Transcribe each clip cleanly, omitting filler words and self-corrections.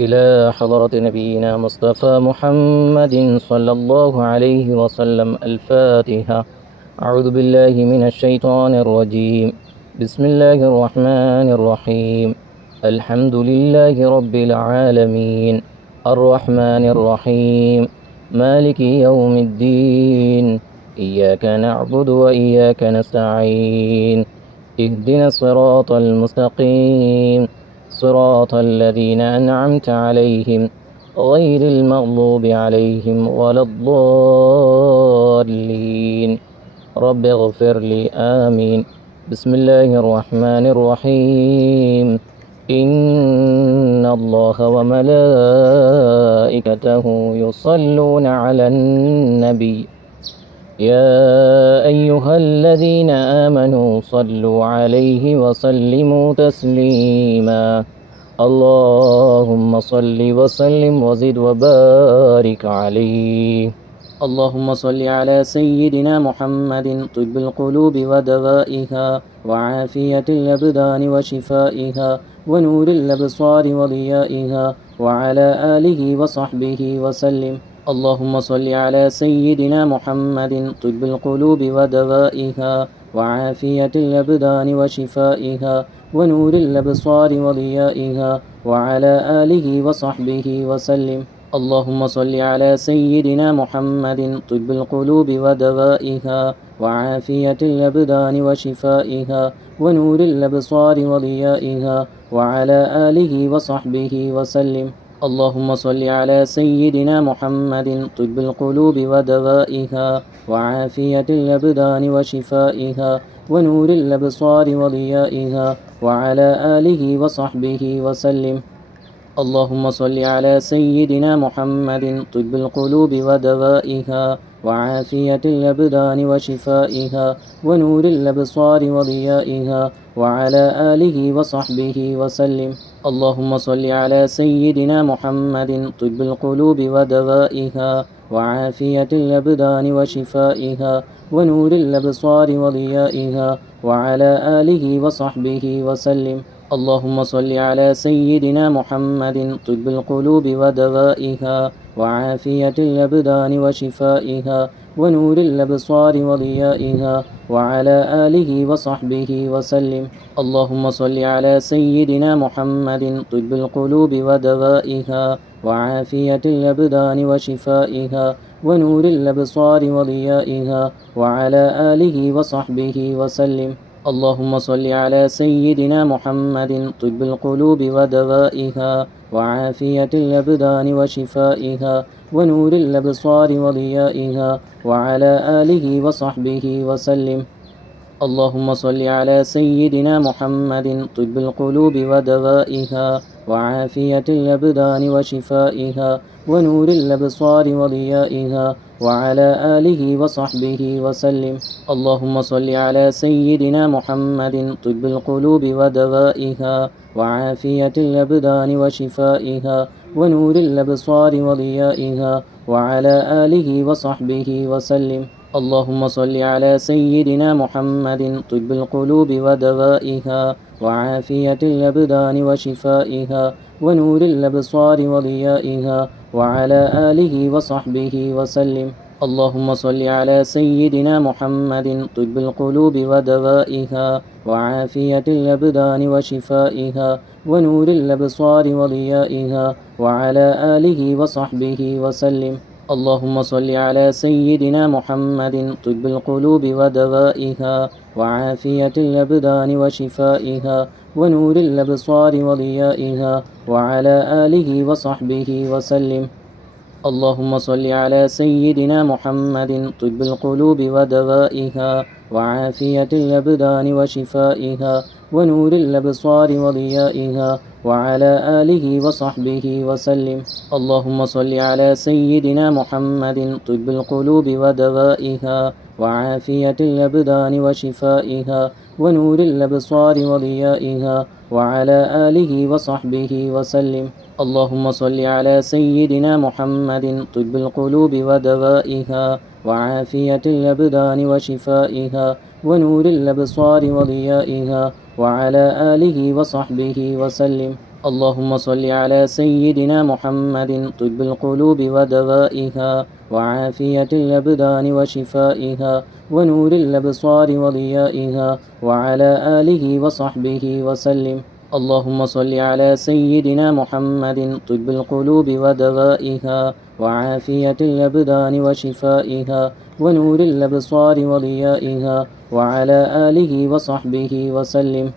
إلى حضرة نبينا مصطفى محمد صلى الله عليه وسلم الفاتحة. أعوذ بالله من الشيطان الرجيم. بسم الله الرحمن الرحيم. الحمد لله رب العالمين، الرحمن الرحيم، مالك يوم الدين. إياك نعبد وإياك نستعين. اهدنا الصراط المستقيم، صراط الذين أنعمت عليهم غير المغضوب عليهم ولا الضالين. رب اغفر لي آمين. بسم الله الرحمن الرحيم. إن الله وملائكته يصلون على النبي، يا أيها الذين آمنوا صلوا عليه وسلموا تسليما. اللهم صل وسلم وزد وبارك عليه. اللهم صل على سيدنا محمد طب القلوب ودوائها وعافية الأبدان وشفائها ونور الأبصار وضيائها وعلى آله وصحبه وسلم. اللهم صل على سيدنا محمد طب القلوب ودوائها وعافية الأبدان وشفائها ونور الأبصار وضيائها وعلى آله وصحبه وسلم. اللهم صل على سيدنا محمد طب القلوب ودوائها وعافية الأبدان وشفائها ونور الأبصار وضيائها وعلى آله وصحبه وسلم. اللهم صل على سيدنا محمد طب القلوب ودوائها وعافية الأبدان وشفائها ونور الأبصار وضيائها وعلى آله وصحبه وسلم. اللهم صل على سيدنا محمد طب القلوب ودوائها وعافية الأبدان وشفائها ونور الأبصار وضيائها وعلى آله وصحبه وسلم. اللهم صل على سيدنا محمد طب القلوب ودوائها وعافية الأبدان وشفائها ونور الأبصار وضيائها وعلى آله وصحبه وسلم. اللهم صل على سيدنا محمد طب القلوب ودوائها وعافية الأبدان وشفائها ونور الأبصار وضيائها وعلى آله وصحبه وسلم. اللهم صل على سيدنا محمد طب القلوب ودوائها وعافية الأبدان وشفائها ونور الأبصار وضيائها وعلى آله وصحبه وسلم. اللهم صل على سيدنا محمد طب القلوب ودوائها وعافية الأبدان وشفائها ونور الأبصار وضيائها وعلى آله وصحبه وسلم. اللهم صل على سيدنا محمد طب القلوب ودوائها وعافية الأبدان وشفائها ونور الأبصار وضيائها وعلى آله وصحبه وسلم. اللهم صل على سيدنا محمد طب القلوب ودوائها وعافية الأبدان وشفائها ونور الأبصار وضيائها وعلى آله وصحبه وسلم. اللهم صل على سيدنا محمد طب القلوب ودوائها وعافية الأبدان وشفائها ونور الأبصار وضيائها وعلى آله وصحبه وسلم. اللهم صل على سيدنا محمد طب القلوب ودوائها وعافية الأبدان وشفائها ونور الأبصار وضيائها وعلى آله وصحبه وسلم. اللهم صل على سيدنا محمد طب القلوب ودوائها وعافية الأبدان وشفائها ونور الأبصار وضيائها وعلى آله وصحبه وسلم. اللهم صل على سيدنا محمد طب القلوب ودوائها وعافية الأبدان وشفائها ونور الأبصار وضيائها وعلى آله وصحبه وسلم. اللهم صل على سيدنا محمد طب القلوب ودوائها وعافية الأبدان وشفائها ونور الأبصار وضيائها وعلى آله وصحبه وسلم. اللهم صل على سيدنا محمد طب القلوب ودوائها وعافية الأبدان وشفائها ونور الأبصار وضيائها وعلى آله وصحبه وسلم. اللهم صل على سيدنا محمد طب القلوب ودوائها وعافية الأبدان وشفائها ونور الأبصار وضيائها وعلى آله وصحبه وسلم. اللهم صل على سيدنا محمد طب القلوب ودوائها وعافية الأبدان وشفائها ونور الأبصار وضيائها وعلى آله وصحبه وسلم.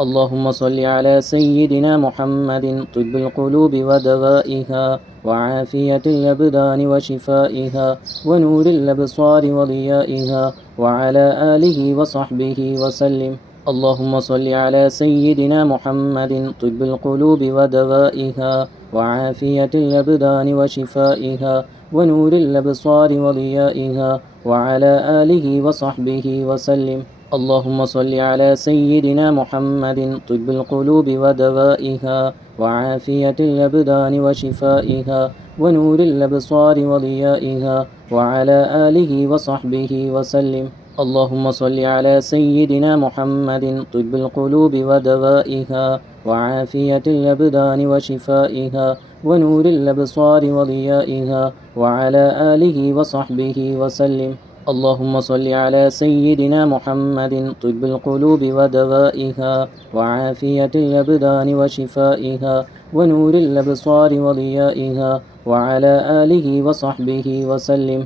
اللهم صل على سيدنا محمد طب القلوب ودوائها وعافية الأبدان وشفائها ونور الأبصار وضيائها وعلى آله وصحبه وسلم. اللهم صل على سيدنا محمد طب القلوب ودوائها وعافية الأبدان وشفائها ونور الأبصار وضيائها وعلى آله وصحبه وسلم. اللهم صل على سيدنا محمد طب القلوب ودوائها وعافية الأبدان وشفائها ونور الأبصار وضيائها وعلى آله وصحبه وسلم. اللهم صل على سيدنا محمد طب القلوب ودوائها وعافية الأبدان وشفائها ونور الأبصار وضيائها وعلى آله وصحبه وسلم. اللهم صل على سيدنا محمد طب القلوب ودوائها وعافية الأبدان وشفائها ونور الأبصار وضيائها وعلى آله وصحبه وسلم.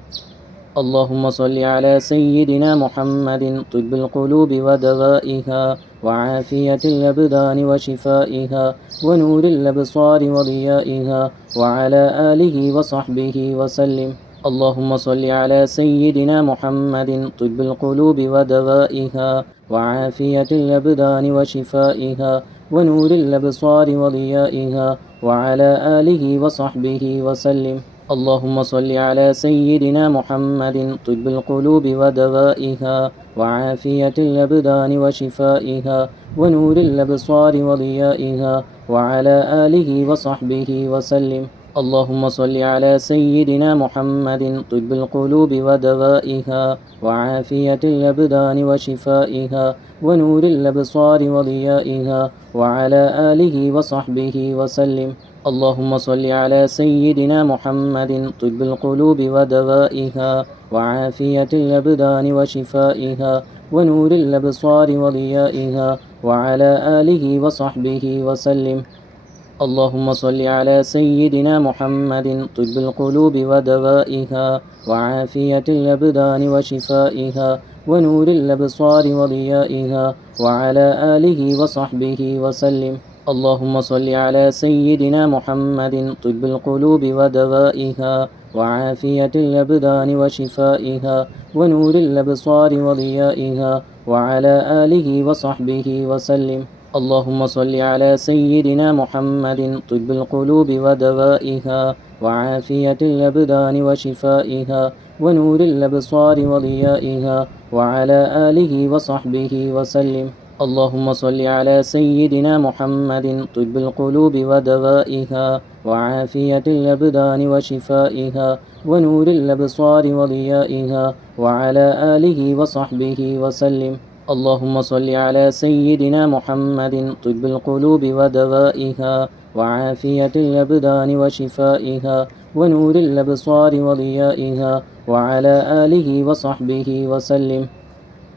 اللهم صل على سيدنا محمد طب القلوب ودوائها وعافية الأبدان وشفائها ونور الأبصار وضيائها وعلى آله وصحبه وسلم. اللهم صل على سيدنا محمد طب القلوب ودوائها وعافية الأبدان وشفائها ونور الأبصار وضيائها وعلى آله وصحبه وسلم. اللهم صل على سيدنا محمد طب القلوب ودوائها وعافية الأبدان وشفائها ونور الأبصار وضيائها وعلى آله وصحبه وسلم. اللهم صل على سيدنا محمد طب القلوب ودوائها وعافية الأبدان وشفائها ونور الأبصار وضيائها وعلى آله وصحبه وسلم. اللهم صل على سيدنا محمد طب القلوب ودوائها وعافية الأبدان وشفائها ونور الأبصار وضيائها وعلى آله وصحبه وسلم. اللهم صل على سيدنا محمد طب القلوب ودوائها وعافية الأبدان وشفائها ونور الأبصار وضيائها وعلى آله وصحبه وسلم. اللهم صل على سيدنا محمد طب القلوب ودوائها وعافية الأبدان وشفائها ونور الأبصار وضيائها وعلى آله وصحبه وسلم. اللهم صل على سيدنا محمد طب القلوب ودوائها وعافية الأبدان وشفائها ونور الأبصار وضيائها وعلى آله وصحبه وسلم. اللهم صل على سيدنا محمد طب القلوب ودوائها وعافية الأبدان وشفائها ونور الأبصار وضيائها وعلى آله وصحبه وسلم. اللهم صل على سيدنا محمد طب القلوب ودوائها وعافية الأبدان وشفائها ونور الأبصار وضيائها وعلى آله وصحبه وسلم.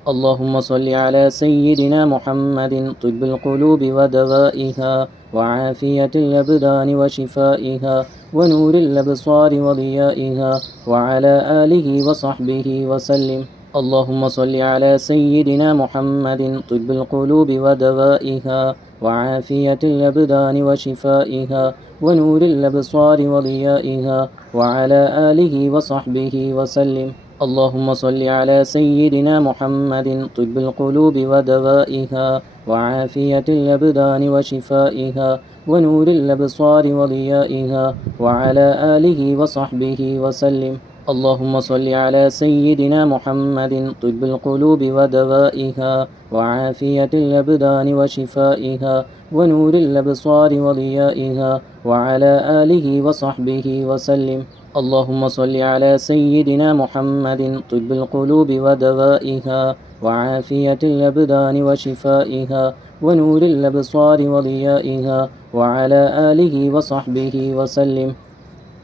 اللهم صل على سيدنا محمد طب القلوب ودوائها وعافية الأبدان وشفائها ونور الأبصار وضيائها وعلى آله وصحبه وسلم. اللهم صل على سيدنا محمد طب القلوب ودوائها وعافية الأبدان وشفائها ونور الأبصار وضيائها وعلى آله وصحبه وسلم. اللهم صل على سيدنا محمد طب القلوب ودوائها وعافية الأبدان وشفائها ونور الأبصار وضيائها وعلى آله وصحبه وسلم. اللهم صل على سيدنا محمد طب القلوب ودوائها وعافية الأبدان وشفائها ونور الأبصار وضيائها وعلى آله وصحبه وسلم. اللهم صل على سيدنا محمد طب القلوب ودوائها وعافية الأبدان وشفائها ونور الأبصار وضيائها وعلى آله وصحبه وسلم.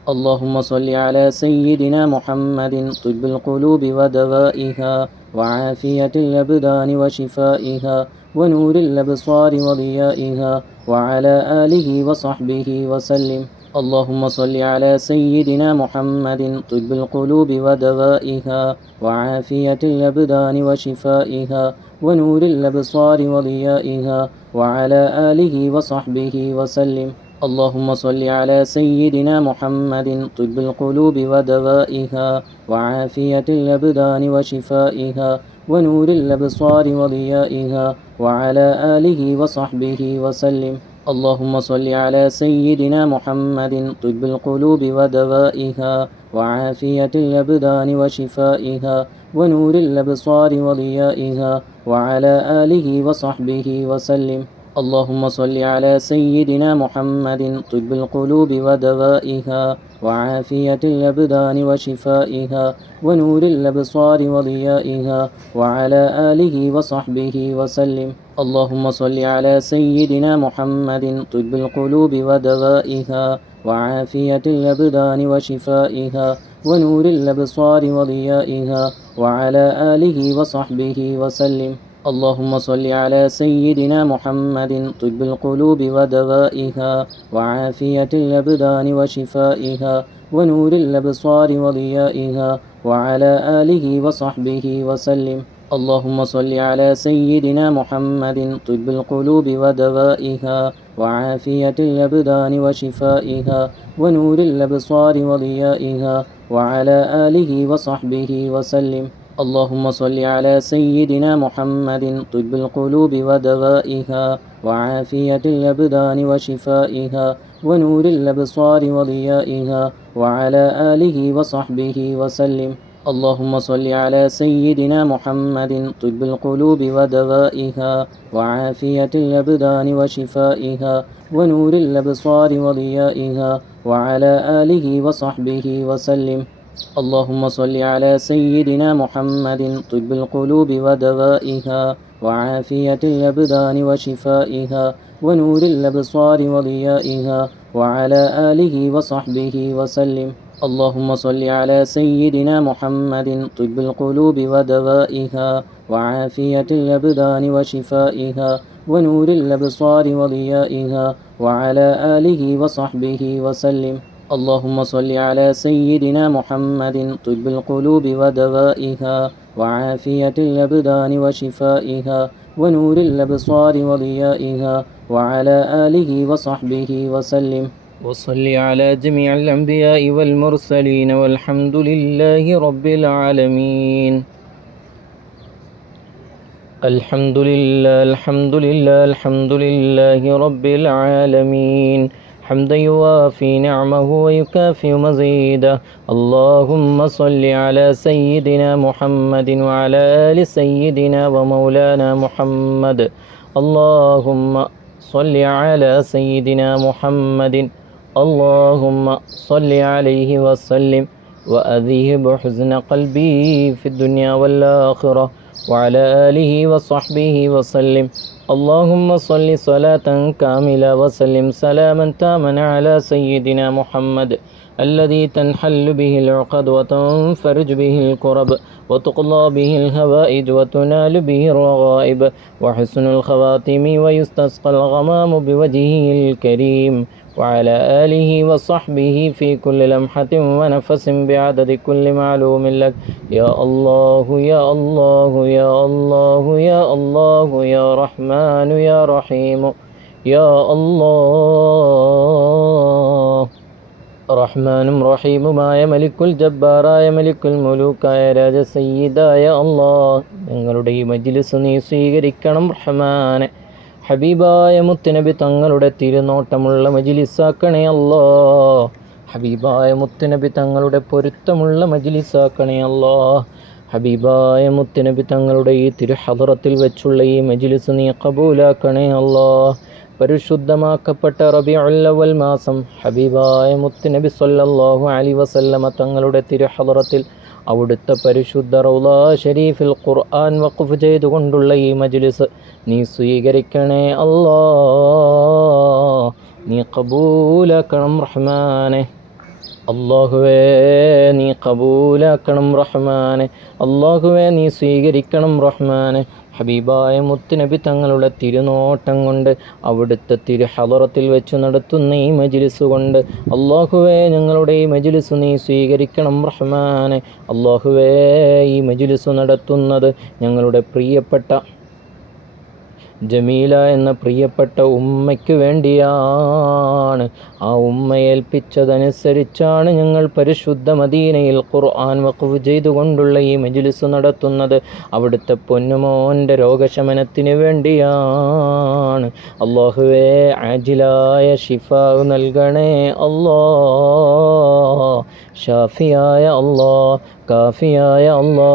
اللهم صل على سيدنا محمد طب القلوب ودوائها وعافية الأبدان وشفائها ونور الأبصار وضيائها وعلى آله وصحبه وسلم. اللهم صل على سيدنا محمد طب القلوب ودوائها وعافية الأبدان وشفائها ونور الأبصار وضيائها وعلى آله وصحبه وسلم. اللهم صل على سيدنا محمد طب القلوب ودوائها وعافية الأبدان وشفائها ونور الأبصار وضيائها وعلى آله وصحبه وسلم. اللهم صل على سيدنا محمد طب القلوب ودوائها وعافية الأبدان وشفائها ونور الأبصار وضيائها وعلى آله وصحبه وسلم. اللهم صل على سيدنا محمد طب القلوب ودوائها وعافية الأبدان وشفائها ونور الأبصار وضيائها وعلى آله وصحبه وسلم. اللهم صل على سيدنا محمد طب القلوب ودوائها وعافية الأبدان وشفائها ونور الأبصار وضيائها وعلى آله وصحبه وسلم. اللهم صل على سيدنا محمد طب القلوب ودوائها وعافية الأبدان وشفائها ونور الأبصار وضيائها وعلى آله وصحبه وسلم. اللهم صل على سيدنا محمد طب القلوب ودوائها وعافية الأبدان وشفائها ونور الأبصار وضيائها وعلى آله وصحبه وسلم. اللهم صل على سيدنا محمد طب القلوب ودوائها وعافية الأبدان وشفائها ونور الأبصار وضيائها وعلى آله وصحبه وسلم. اللهم صل على سيدنا محمد طب القلوب ودوائها وعافية الأبدان وشفائها ونور الأبصار وضيائها وعلى آله وصحبه وسلم. اللهم صل على سيدنا محمد طب القلوب ودوائها وعافية الأبدان وشفائها ونور الأبصار وضيائها وعلى آله وصحبه وسلم. اللهم صل على سيدنا محمد طب القلوب ودوائها وعافية الأبدان وشفائها ونور الأبصار وضيائها وعلى آله وصحبه وسلم. اللهم صل على سيدنا محمد طب القلوب ودوائها وعافية الأبدان وشفائها ونور الأبصار وضيائها وعلى آله وصحبه وسلم. وصل على جميع الأنبياء والمرسلين والحمد لله رب العالمين. الحمد لله الحمد لله الحمد لله رب العالمين حمدا يوافي نعمه ويكافئ مزيده. اللهم صل على سيدنا محمد وعلى آل سيدنا ومولانا محمد. اللهم صل على سيدنا محمد. اللهم صل عليه وسلم وأذهب حزن قلبي في الدنيا والآخرة وعلى آله وصحبه وسلم. اللهم صل صلاة كاملة وسلم سلاما تاما على سيدنا محمد الذي تنحل به العقد وتنفرج به الكرب وتقضى به الهوائج وتنال به الرغائب وحسن الخواتم ويستسقى الغمام بوجهه الكريم وعلى آله وصحبه في كل لمحة ونفس بعدد كل معلوم لك. يا الله يا الله يا الله يا الله يا رحمن يا رحيم يا الله. റഹ്മാനും റഹീമുമായ മലിക്കുൽ ജബ്ബാറായ മലിക്കുൽ മുലൂക്കായ രാജ സയ്യിദായ അല്ലാഹ്, ഞങ്ങളുടെ ഈ മജ്ലിസ് നീ സ്വീകരിക്കണം റഹ്മാനെ. ഹബീബായ മുത്തുനബി തങ്ങളുടെ തിരുനോട്ടമുള്ള മജ്ലിസാക്കണേ അല്ലാഹ്. ഹബീബായ മുത്തുനബി തങ്ങളുടെ പൊരുത്തമുള്ള മജ്ലിസാക്കണേ അല്ലാഹ്. ഹബീബായ മുത്തുനബി തങ്ങളുടെ ഈ തിരുഹദറത്തിൽ വെച്ചുള്ള ഈ മജ്ലിസ് നീ ഖബൂലാക്കണേ അല്ലാഹ്. പരിശുദ്ധമാക്കപ്പെട്ട റബീഉൽ അവ്വൽ മാസം ഹബീബായ മുത്തുനബി സ്വല്ലല്ലാഹു അലൈഹി വസല്ലമ തങ്ങളുടെ തിരുഹദറത്തിൽ അവിടുത്തെ പരിശുദ്ധ റൗള ഷരീഫിൽ ഖുർആൻ വഖഫ് ചെയ്തുകൊണ്ടുള്ള ഈ മജ്ലിസ് നീ സ്വീകരിക്കണേ അല്ലാ, നീ ഖബൂലാക്കണം റഹ്മാനെ. അല്ലാഹുവേ നീ ഖബൂലാക്കണം റഹ്മാനെ, അല്ലാഹുവേ നീ സ്വീകരിക്കണം റഹ്മാനെ. ഹബീബായ മുത്തുനബി തങ്ങളുടെ തിരുനോട്ടം കൊണ്ട് അവിടുത്തെ തിരുഹളറത്തിൽ വെച്ച് നടത്തുന്ന ഈ മജ്ലിസ് കൊണ്ട് അല്ലാഹുവേ ഞങ്ങളുടെ ഈ മജ്ലിസ് നീ സ്വീകരിക്കണം റഹ്മാനെ. അല്ലാഹുവേ ഈ മജ്ലിസ് നടത്തുന്നത് ഞങ്ങളുടെ പ്രിയപ്പെട്ട ജമീല എന്ന പ്രിയപ്പെട്ട ഉമ്മയ്ക്ക് വേണ്ടിയാണ്. ആ ഉമ്മ ഏൽപ്പിച്ചതനുസരിച്ചാണ് ഞങ്ങൾ പരിശുദ്ധ മദീനയിൽ ഖുർആൻ വഖഫ് ചെയ്തുകൊണ്ടുള്ള ഈ മജ്ലിസ് നടത്തുന്നത്. അവിടുത്തെ പൊന്നുമോൻ്റെ രോഗശമനത്തിന് വേണ്ടിയാണ്. അല്ലാഹുവേ ആജിലായ ശിഫാ നൽകണേ അല്ലാ, ഷാഫിയായ അല്ലാ, കാഫിയായ അല്ലാ,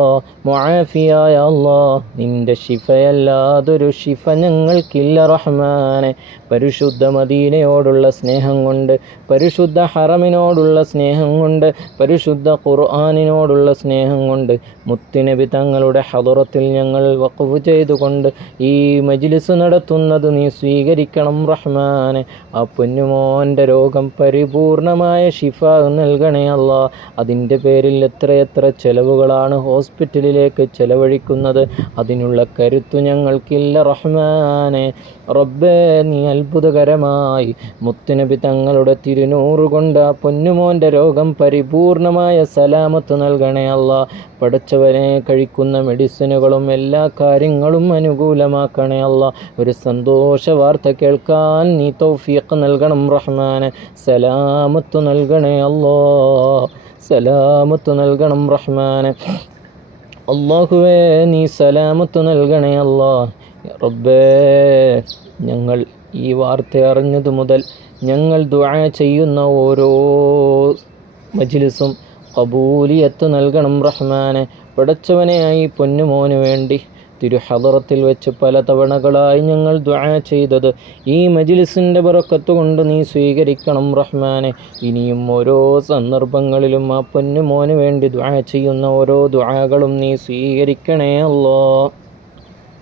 മുആഫിയായ അല്ലാ, നിൻ്റെ ശിഫയല്ലാതൊരു ശിഫ ഞങ്ങൾക്കില്ല റഹ്മാനെ. പരിശുദ്ധ മദീനയോടുള്ള സ്നേഹം കൊണ്ട്, പരിശുദ്ധ ഹറമിനോടുള്ള സ്നേഹം കൊണ്ട്, പരിശുദ്ധ ഖുർആനിനോടുള്ള സ്നേഹം കൊണ്ട് മുത്തുനബി തങ്ങളുടെ ഹളറത്തിൽ ഞങ്ങൾ വഖഫ് ചെയ്തുകൊണ്ട് ഈ മജ്ലിസ് നടത്തുന്നത് നീ സ്വീകരിക്കണം റഹ്മാനെ. ആ പൊന്നുമോൻ്റെ രോഗം പരിപൂർണമായ ശിഫ നൽകണേ അല്ലാ. അതിൻ്റെ പേരിൽ എത്രയെത്ര ചെലവുകളാണ് ഹോസ്പിറ്റലിലേക്ക് ചെലവഴിക്കുന്നത്. അതിനുള്ള കരുത്തു ഞങ്ങൾക്കില്ല റഹ്മാനെ. റബ്ബേ നീ അത്ഭുതകരമായി മുത്തുനബി തങ്ങളുടെ തിരുനൂറ് കൊണ്ട് ആ പൊന്നുമോൻ്റെ രോഗം പരിപൂർണമായ സലാമത്ത് നൽകണേ അല്ലാ. പടച്ചവനെ കഴിക്കുന്ന മെഡിസിനുകളും എല്ലാ കാര്യങ്ങളും അനുകൂലമാക്കണേ അല്ലാ. ഒരു സന്തോഷ വാർത്ത കേൾക്കാൻ നീ തൗഫീഖ് നൽകണം റഹ്മാനെ. സലാമത്ത് നൽകണേ അല്ലാ, സലാമത്ത് നൽകണം റഹ്മാനെ. അല്ലാഹുവേ നീ സലാമത്ത് നൽകണേ അല്ലാ. റബ്ബേ ഞങ്ങൾ ഈ വാർത്ത അറിഞ്ഞതു മുതൽ ഞങ്ങൾ ദുആ ചെയ്യുന്ന ഓരോ മജ്ലിസും ഖബൂലിയത്ത് നൽകണം റഹ്മാനെ. പടച്ചവനെ ഈ പൊന്നുമോന് വേണ്ടി തിരുഹളറത്തിൽ വെച്ച് പല തവണകളായി ഞങ്ങൾ ദുആ ചെയ്തത് ഈ മജ്ലിസിൻ്റെ ബറക്കത്ത് കൊണ്ട് നീ സ്വീകരിക്കണം റഹ്മാനെ. ഇനിയും ഓരോ സന്ദർഭങ്ങളിലും ആ പൊന്നുമോന് വേണ്ടി ദുആ ചെയ്യുന്ന ഓരോ ദുആകളും നീ സ്വീകരിക്കണേ അല്ലാ,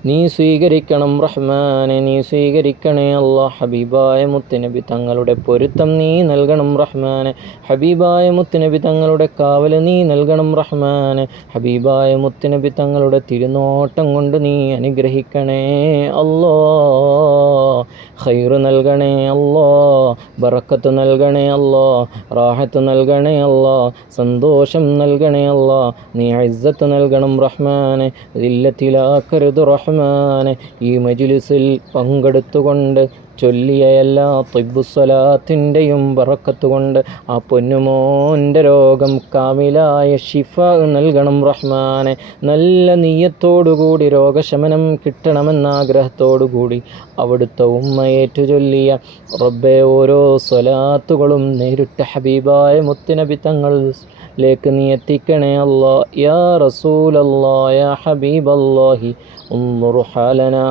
നീ സ്വീകരിക്കണം റഹ്മാനെ, നീ സ്വീകരിക്കണേ അല്ലാ. ഹബീബായ മുത്തുനബി തങ്ങളുടെ പൊരുത്തം നീ നൽകണം റഹ്മാനെ. ഹബീബായ മുത്തുനബി തങ്ങളുടെ കാവൽ നീ നൽകണം റഹ്മാനെ. ഹബീബായ മുത്തുനബി തങ്ങളുടെ തിരുനോട്ടം കൊണ്ട് നീ അനുഗ്രഹിക്കണേ അല്ലാ. ഖൈറ് നൽകണേ അല്ലാ, ബറക്കത്ത് നൽകണേ അല്ലാ, റാഹത്ത് നൽകണേ അല്ലാ, സന്തോഷം നൽകണേ അല്ലാ. നീ ഇസ്സത്ത് നൽകണം റഹ്മാനെ, ദില്ലത്തിലാക്കരുത് റഹ്മാനെ. ഈ മജ്ലിസിൽ പങ്കെടുത്തുകൊണ്ട് ചൊല്ലിയ എല്ലാ തിബ്ബുസ്സലാത്തിൻ്റെയും ബറക്കത്ത് കൊണ്ട് ആ പൊന്നുമോൻ്റെ രോഗം കാമിലായ ശിഫ നൽകണം റഹ്മാനെ. നല്ല നിയ്യത്തോടുകൂടി രോഗശമനം കിട്ടണമെന്ന ആഗ്രഹത്തോടുകൂടി അവിടുത്തെ ഉമ്മയേറ്റു ചൊല്ലിയ റബ്ബേ ഓരോ സ്വലാത്തുകളും നേരിട്ട് ഹബീബായ മുത്തുനബി തങ്ങളിലേക്ക് നീ എത്തിക്കണേ അല്ലാ. യാ റസൂലല്ലാ, യാ ഹബീബല്ലാഹി ഉൻദുർ ഹാലനാ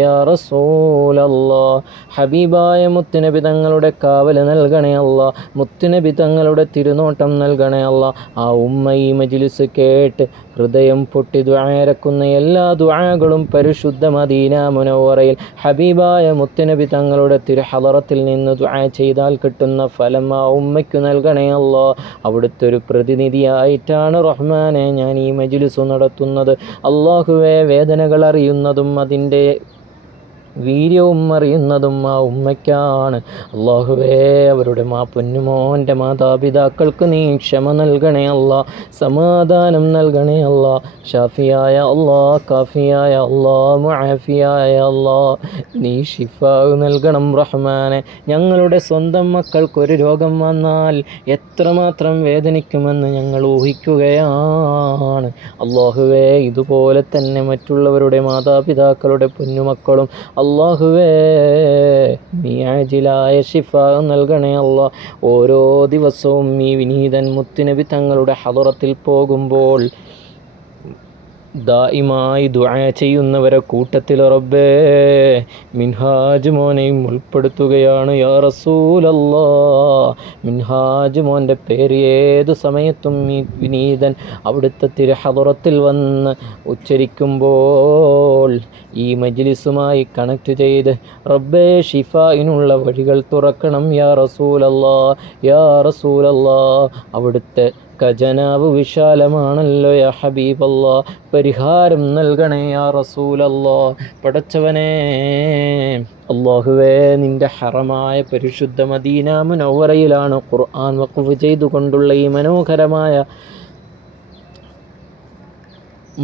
യാ റസൂലല്ലാ. ഹബീബായ മുത്തുനബി തങ്ങളുടെ കാവൽ നൽകണേ അല്ലാ, മുത്തുനബി തങ്ങളുടെ തിരുനോട്ടം നൽകണേ അല്ലാ. ആ ഉമ്മ ഈ മജ്ലിസ് കേട്ട് ഹൃദയം പൊട്ടി ദുആരക്കുന്ന എല്ലാ ദുആകളും പരിശുദ്ധ മദീന മുനവ്വറയിൽ ഹബീബായ മുത്തുനബി തങ്ങളുടെ തിരുഹളറത്തിൽ നിന്ന് ദുആ ചെയ്താൽ കിട്ടുന്ന ഫലം ആ ഉമ്മയ്ക്ക് നൽകണേ അല്ലാ. അവിടുത്തെ ഒരു പ്രതിനിധിയായിട്ടാണ് റഹ്മാനെ ഞാൻ ഈ മജ്ലിസ് നടത്തുന്നത്. അല്ലാഹുവേ വേദനകൾ അറിയുന്നതും അതിൻ്റെ വീര്യവും അറിയുന്നതും ആ ഉമ്മയ്ക്കാണ്. അല്ലാഹുവേ അവരുടെ പൊന്നുമോൻ്റെ മാതാപിതാക്കൾക്ക് നീ ക്ഷമ നൽകണേ അല്ലാ, സമാധാനം നൽകണേ അല്ലാ. ഷാഫിയായ അല്ലാ, കാഫിയായ അല്ലാ, മുആഫിയായ അല്ലാ, നീ ശിഫ നൽകണം റഹ്മാനെ. ഞങ്ങളുടെ സ്വന്തം മക്കൾക്കൊരു രോഗം വന്നാൽ എത്രമാത്രം വേദനിക്കുമെന്ന് ഞങ്ങൾ ഊഹിക്കുകയാണ്. അല്ലാഹുവേ ഇതുപോലെ തന്നെ മറ്റുള്ളവരുടെ മാതാപിതാക്കളുടെ പൊന്നുമക്കളും അല്ലാഹുവേ നീ ആജിലായ ശിഫ നൽകണേ അല്ലാ. ഓരോ ദിവസവും ഈ വിനീതൻ മുത്തുനബി തങ്ങളുടെ ഹളറത്തിൽ പോകുമ്പോൾ ദായിമായി ദുആ ചെയ്യുന്നവരെ കൂട്ടത്തിൽ റബ്ബേ മിൻഹാജ് മോനെയും ഉൾപ്പെടുത്തുകയാണ് യാ റസൂലല്ലാ. മിൻഹാജ് മോൻ്റെ പേര് ഏതു സമയത്തും ഈ വിനീതൻ അവിടുത്തെ തിരുഹദറത്തിൽ വന്ന് ഉച്ചരിക്കുമ്പോൾ ഈ മജ്ലിസുമായി കണക്ട് ചെയ്ത് റബ്ബേ ഷിഫായിനുള്ള വഴികൾ തുറക്കണം യാ റസൂലല്ലാ, യാ റസൂലല്ലാ. അവിടുത്തെ ഖജനാവ് വിശാലമാണല്ലോ യാ ഹബീബല്ലാ, പരിഹാരം നൽകണേ യാ റസൂലല്ലാ. പടച്ചവനെ അല്ലാഹുവേ, നിൻ്റെ ഹറമായ പരിശുദ്ധ മദീന മുനവ്വറയിലാണ് ഖുർആൻ വഖഫ് ചെയ്തുകൊണ്ടുള്ള ഈ മനോഹരമായ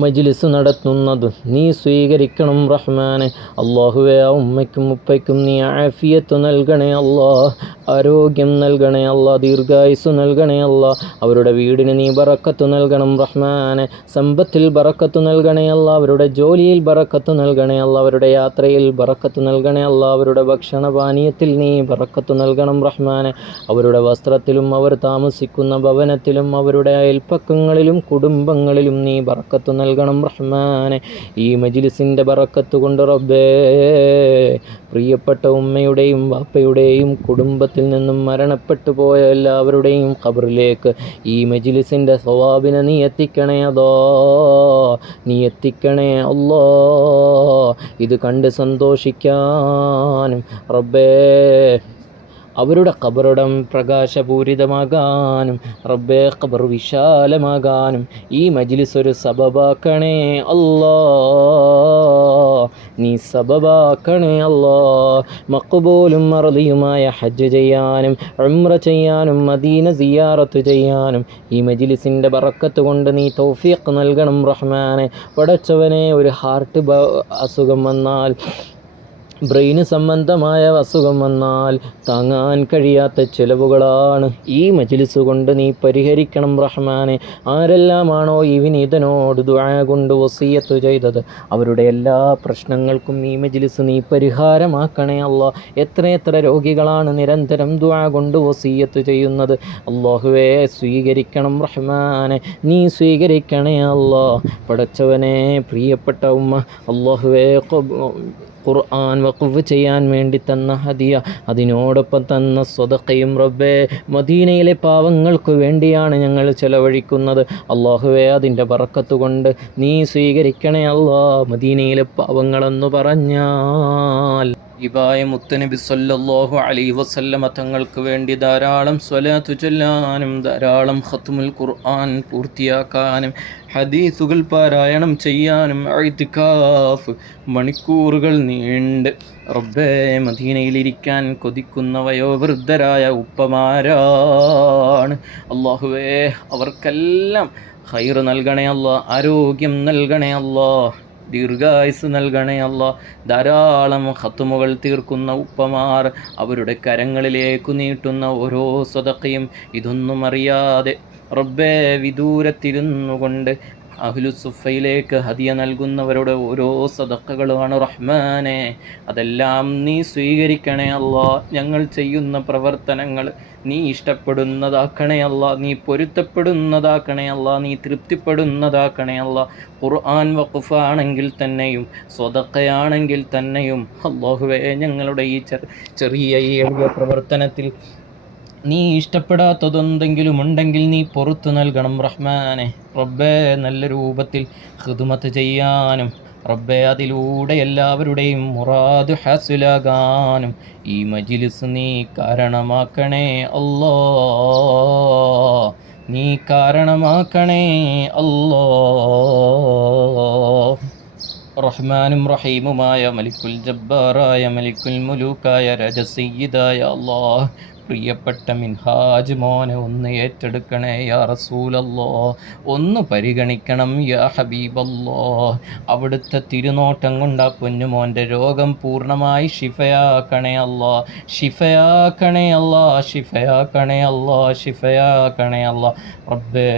മജ്ലിസ് നടത്തുന്നത്. നീ സ്വീകരിക്കണം റഹ്മാനെ. അല്ലാഹുവേ, ആ ഉമ്മയ്ക്കും ഉപ്പയ്ക്കും നീ ആഫിയത്ത് നൽകണേ അല്ലാ, ആരോഗ്യം നൽകണേ അല്ലാ, ദീർഘായുസ് നൽകണേ അല്ലാ. അവരുടെ വീടിന് നീ ബറക്കത്ത് നൽകണം റഹ്മാനെ. സമ്പത്തിൽ ബറക്കത്ത് നൽകണേ അല്ലാ, അവരുടെ ജോലിയിൽ ബറക്കത്ത് നൽകണേ അല്ലാ, അവരുടെ യാത്രയിൽ ബറക്കത്ത് നൽകണേ അല്ലാ, അവരുടെ ഭക്ഷണപാനീയത്തിൽ നീ ബറക്കത്ത് നൽകണം റഹ്മാനെ. അവരുടെ വസ്ത്രത്തിലും അവർ താമസിക്കുന്ന ഭവനത്തിലും അവരുടെ അയൽപ്പക്കങ്ങളിലും കുടുംബങ്ങളിലും നീ ബറക്കത്ത് നൽകണം റഹ്മാനെ. ഈ മജ്ലിസിൻ്റെ ബറക്കത്ത് കൊണ്ട് റബ്ബേ, പ്രിയപ്പെട്ട ഉമ്മയുടെയും വാപ്പയുടെയും കുടുംബത്തിൽ നിന്നും മരണപ്പെട്ടു പോയ എല്ലാവരുടെയും ഖബറിലേക്ക് ഈ മജ്ലിസിൻ്റെ സവാബിനെ നീ എത്തിക്കണേ അല്ലാ, നീ എത്തിക്കണേ അല്ലാ. ഇത് കണ്ട് സന്തോഷിക്കാനും റബ്ബേ അവരുടെ ഖബറിടം പ്രകാശപൂരിതമാകാനും റബ്ബേ ഖബർ വിശാലമാകാനും ഈ മജ്ലിസ് ഒരു സബബാക്കണേ അല്ലാ, നീ സബബാക്കണേ അല്ലാ. മഖ്ബൂലും മർദിയുമായ ഹജ്ജ് ചെയ്യാനും ഉംറ ചെയ്യാനും മദീന സിയാറത്ത് ചെയ്യാനും ഈ മജ്ലിസിൻ്റെ ബറക്കത്ത് കൊണ്ട് നീ തൗഫീഖ് നൽകണം റഹ്മാനെ. പടച്ചവനെ, ഒരു ഹാർട്ട് അസുഖം വന്നാൽ, ബ്രെയിന് സംബന്ധമായ അസുഖം വന്നാൽ താങ്ങാൻ കഴിയാത്ത ചിലവുകളാണ്. ഈ മജ്ലിസ് കൊണ്ട് നീ പരിഹരിക്കണം റഹ്മാനെ. ആരെല്ലാമാണോ ഈ വിനീതനോട് ദുആ കൊണ്ട് വസിയത്ത് ചെയ്തത് അവരുടെ എല്ലാ പ്രശ്നങ്ങൾക്കും ഈ മജ്ലിസ് നീ പരിഹാരമാക്കണേ അല്ലാ. എത്രയെത്ര രോഗികളാണ് നിരന്തരം ദുആ കൊണ്ട് വസിയത്ത് ചെയ്യുന്നത്. അല്ലാഹുവേ, സ്വീകരിക്കണം റഹ്മാനെ, നീ സ്വീകരിക്കണേ അല്ലാ. പടച്ചവനെ, പ്രിയപ്പെട്ട ഉമ്മ അല്ലാഹുവേ ഖുർആൻ വഖഫ് ചെയ്യാൻ വേണ്ടി തന്ന ഹദിയ, അതിനോടൊപ്പം തന്ന സ്വതക്കയും റബ്ബേ മദീനയിലെ പാവങ്ങൾക്ക് വേണ്ടിയാണ് ഞങ്ങൾ ചെലവഴിക്കുന്നത്. അല്ലാഹുവേ, അതിൻ്റെ ബറക്കത്ത് കൊണ്ട് നീ സ്വീകരിക്കണേ അല്ലാ. മദീനയിലെ പാവങ്ങളെന്ന് പറഞ്ഞാൽ ഇബായ മുത്തനബി സല്ലല്ലാഹു അലൈഹി വസല്ലമ തങ്ങൾക്ക് വേണ്ടി ധാരാളം സ്വലാത്ത് ചൊല്ലാനും ധാരാളം ഖത്മുൽ ഖുർആൻ പൂർത്തിയാക്കാനും ഹദീസുകൾ പാരായണം ചെയ്യാനും ഇഅ്തികാഫ് മണിക്കൂറുകൾ നീണ്ട് റബ്ബേ മദീനയിലിരിക്കാൻ കൊതിക്കുന്ന വയോവൃദ്ധരായ ഉപ്പമാരാണ്. അല്ലാഹുവേ, അവർക്കെല്ലാം ഖൈർ നൽകണേ അല്ലാ, ആരോഗ്യം നൽകണേ അല്ലാ, ദീർഘായുസ് നൽകണേ അല്ലാ. ധാരാളം ഖത്മുകൾ തീർക്കുന്ന ഉപ്പമാർ അവരുടെ കരങ്ങളിലേക്ക് നീട്ടുന്ന ഓരോ സദഖയും ഇതൊന്നും അറിയാതെ റബ്ബേ വിദൂരത്തിരുന്നു കൊണ്ട് അഹ്ലുസുഫയിലേക്ക് ഹദിയ നൽകുന്നവരുടെ ഓരോ സദഖകളുമാണ് റഹ്മാനെ. അതെല്ലാം നീ സ്വീകരിക്കണേ അല്ലാ. ഞങ്ങൾ ചെയ്യുന്ന പ്രവർത്തനങ്ങൾ നീ ഇഷ്ടപ്പെടുന്നതാക്കണേ അല്ലാ, നീ പൊരുത്തപ്പെടുന്നതാക്കണേ അല്ലാ, നീ തൃപ്തിപ്പെടുന്നതാക്കണേ അല്ലാ. ഖുർആൻ വഖഫാണെങ്കിൽ തന്നെയും സ്വദഖയാണെങ്കിൽ തന്നെയും അല്ലാഹുവേ, ഞങ്ങളുടെ ഈ ചെറിയ ഈ എളിയ പ്രവർത്തനത്തിൽ നീ ഇഷ്ടപ്പെടാത്തതെന്തെങ്കിലും ഉണ്ടെങ്കിൽ നീ പുറത്തു നൽകണം റഹ്മാനെ. റബ്ബേ, നല്ല രൂപത്തിൽ ഖിദ്മത്ത് ചെയ്യാനും റബ്ബേ അതിലൂടെ എല്ലാവരുടെയും മുറാദ് ഹാസിലാകാനും ഈ മജ്ലിസ് നീ കാരണമാക്കണേ അല്ലാ, നീ കാരണമാക്കണേ അല്ലാ. റഹ്മാനും റഹീമുമായ മലിക്കുൽ ജബ്ബാറായ മലിക്കുൽ മുലൂക്കായ രജസയ്യിദായ അല്ലാഹ്, പ്രിയപ്പെട്ട മിൻഹാജ് മോനെ ഒന്ന് ഏറ്റെടുക്കണേ യാ റസൂലല്ലാ, ഒന്ന് പരിഗണിക്കണം യാ ഹബീബല്ലാ. അവിടുത്തെ തിരുനോട്ടം കൊണ്ട് ആ പൊന്നുമോൻ്റെ രോഗം പൂർണ്ണമായി ഷിഫയാക്കണേ അല്ലാ, ഷിഫയാക്കണേ അല്ലാ, ഷിഫയാക്കണേ അല്ലാ, ഷിഫയാക്കണേ അല്ലാ. റബ്ബേ,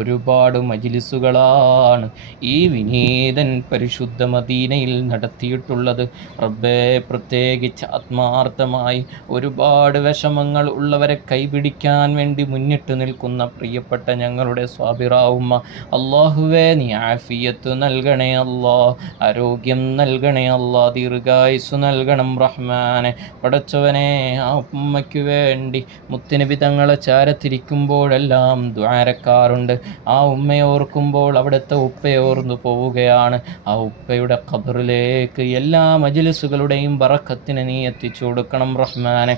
ഒരുപാട് മജ്ലിസുകളാണ് ഈ വിനീതൻ പരിശുദ്ധ മദീനയിൽ നടത്തിയിട്ടുള്ളത്. റബ്ബേ, പ്രത്യേകിച്ച് ആത്മാർത്ഥമായി ഒരുപാട് വിഷമങ്ങൾ ഉള്ളവരെ കൈപിടിക്കാൻ വേണ്ടി മുന്നിട്ട് നിൽക്കുന്ന പ്രിയപ്പെട്ട ഞങ്ങളുടെ സ്വാബിറാവുമ്മ, അള്ളാഹുവേ നീ ആഫിയത്ത് നൽകണേ അല്ലാ, ആരോഗ്യം നൽകണേ അല്ലാ, ദീർഘായുസ്സു നൽകണം റഹ്മാനെ. പടച്ചവനെ, ആ ഉമ്മയ്ക്ക് വേണ്ടി മുത്തുനബി തങ്ങളെ ചാരത്തിരിക്കുമ്പോഴെല്ലാം ദ്വാരക്കാറുണ്ട്. ആ ഉമ്മയെ ഓർക്കുമ്പോൾ അവിടുത്തെ ഉപ്പയെ ഓർന്നു പോവുകയാണ്. ആ ഉപ്പയുടെ ഖബറിലേക്ക് എല്ലാ മജ്ലിസുകളുടെയും ബറക്കത്തിനെ നീ എത്തിച്ചു കൊടുക്കണം റഹ്മാനെ,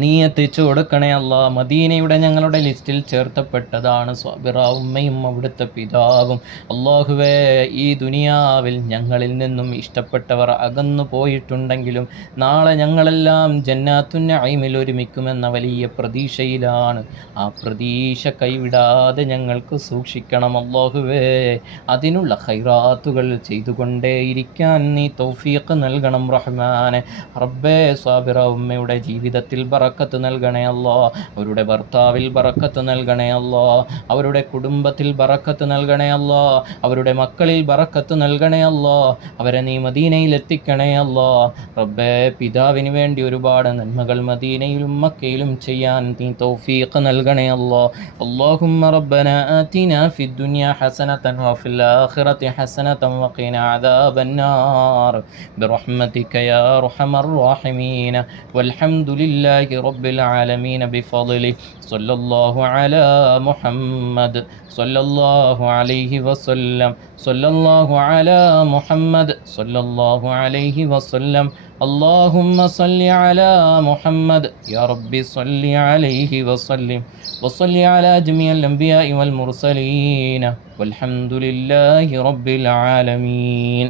നീ എത്തിച്ചു കൊടുക്കണേ അല്ലാ. മദീനയുടെ ഞങ്ങളുടെ ലിസ്റ്റിൽ ചേർത്തപ്പെട്ടതാണ് സ്വാബിറ ഉമ്മയും അവിടുത്തെ പിതാവും. അള്ളാഹുവേ, ഈ ദുനിയാവിൽ ഞങ്ങളിൽ നിന്നും ഇഷ്ടപ്പെട്ടവർ അകന്നു പോയിട്ടുണ്ടെങ്കിലും നാളെ ഞങ്ങളെല്ലാം ജന്നാത്തുൻ നഈമിൽ ഒരുമിക്കുമെന്ന വലിയ പ്രതീക്ഷയിലാണ്. ആ പ്രതീക്ഷ കൈവിടാതെ ഞങ്ങൾക്ക് സൂക്ഷിക്കണം അള്ളാഹുവേ. അതിനുള്ള ഖൈറാത്തുകൾ ചെയ്തുകൊണ്ടേയിരിക്കാൻ നീ തൗഫീഖ് നൽകണം റഹ്മാനെ. റബ്ബേ, സ്വാബിറ ഉമ്മയുടെ ജീവിതത്തിൽ ബറക്കത്ത് നൽകണേ അല്ലാ, അവരുടെ ഭർത്താവിൽ ബറക്കത്ത് നൽകണേ അല്ലാ, അവരുടെ കുടുംബത്തിൽ ബറക്കത്ത് നൽകണേ അല്ലാ, അവരുടെ മക്കളിൽ ബറക്കത്ത് നൽകണേ അല്ലാ, അവരെ നീ മദീനയിൽ എത്തിക്കണേ അല്ലാ. റബ്ബേ, പിതാവിന് വേണ്ടി ഒരുപാട് നന്മകൾ മദീനയിലും മക്കയിലും ചെയ്യാൻ നീ തൗഫീഖ് നൽകണേ അല്ലാ. അല്ലാഹുമ്മ റബ്ബനാ ആതിനാ ഫിദ് ദുനിയാ ഹസനതൻ വഫിൽ ആഖിറതി ഹസനതൻ വഖിനാ അദാബന്നാർ ബിറഹ്മതിക യാ അർഹമർ റഹീമീൻ. വൽഹംദുലില്ലാഹി റബ്ബിൽ ആലമീൻ ബിഫളിഹി. സ്വല്ലല്ലാഹു അലാ മുഹമ്മദ് സ്വല്ലല്ലാഹു അലൈഹി വസല്ലം. സ്വല്ലല്ലാഹു അലാ മുഹമ്മദ് സ്വല്ലല്ലാഹു അലൈഹി വസല്ലം. اللهم صل على محمد يا ربي صل عليه وسلم وصل على جميع الأنبياء والمرسلين والحمد لله رب العالمين.